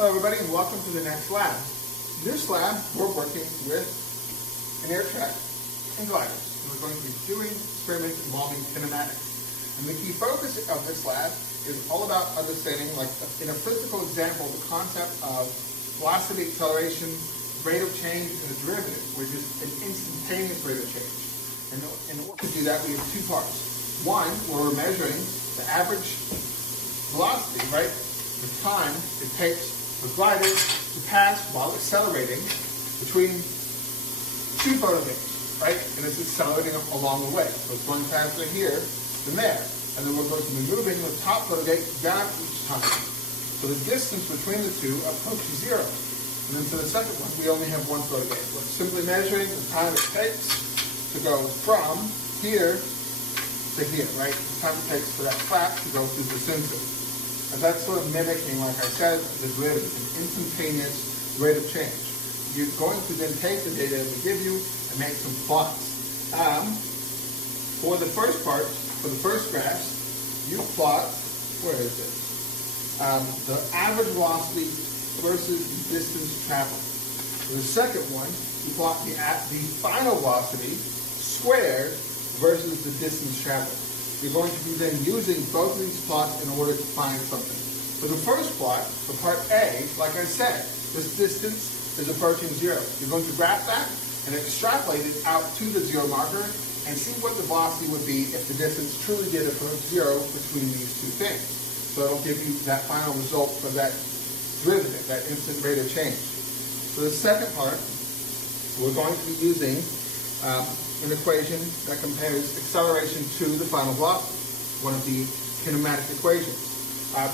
Hello everybody and welcome to the next lab. In this lab we're working with an air track and gliders. And we're going to be doing experiments involving kinematics. And the key focus of this lab is all about understanding, like in a physical example, the concept of velocity, acceleration, rate of change, and a derivative, which is an instantaneous rate of change. And in order to do that we have two parts. One, where we're measuring the average velocity, right? The time it takes for gliders to pass while accelerating between two photogates, right? And it's accelerating along the way. So it's going faster here than there. And then we're going to be moving the top photogate down each time. So the distance between the two approaches zero. And then for the second one, we only have one photogate. We're simply measuring the time it takes to go from here to here, right? The time it takes for that flap to go through the sensor. And that's sort of mimicking, like I said, the derivative, an instantaneous rate of change. You're going to then take the data we give you and make some plots. For the first part, for the first graphs, you plot, where is it? The average velocity versus the distance traveled. For the second one, you plot the final velocity squared versus the distance traveled. You're going to be then using both of these plots in order to find something. For the first plot, for part A, like I said, this distance is approaching zero. You're going to graph that and extrapolate it out to the zero marker and see what the velocity would be if the distance truly did approach zero between these two things. So it'll give you that final result for that derivative, that instant rate of change. For the second part, we're going to be using an equation that compares acceleration to the final velocity, one of the kinematic equations.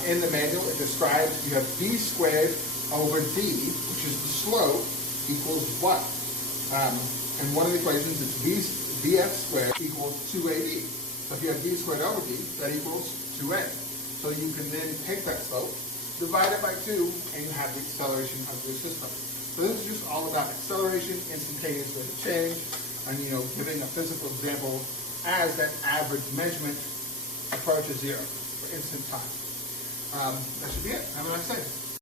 In the manual, it describes you have v squared over d, which is the slope, equals what? And one of the equations is vf squared equals 2ad. So if you have v squared over d, that equals 2a. So you can then take that slope, divide it by 2, and you have the acceleration of your system. So this is just all about acceleration, instantaneous rate of change, and giving a physical example as that average measurement approaches zero for instant time. That should be it. Have a nice day.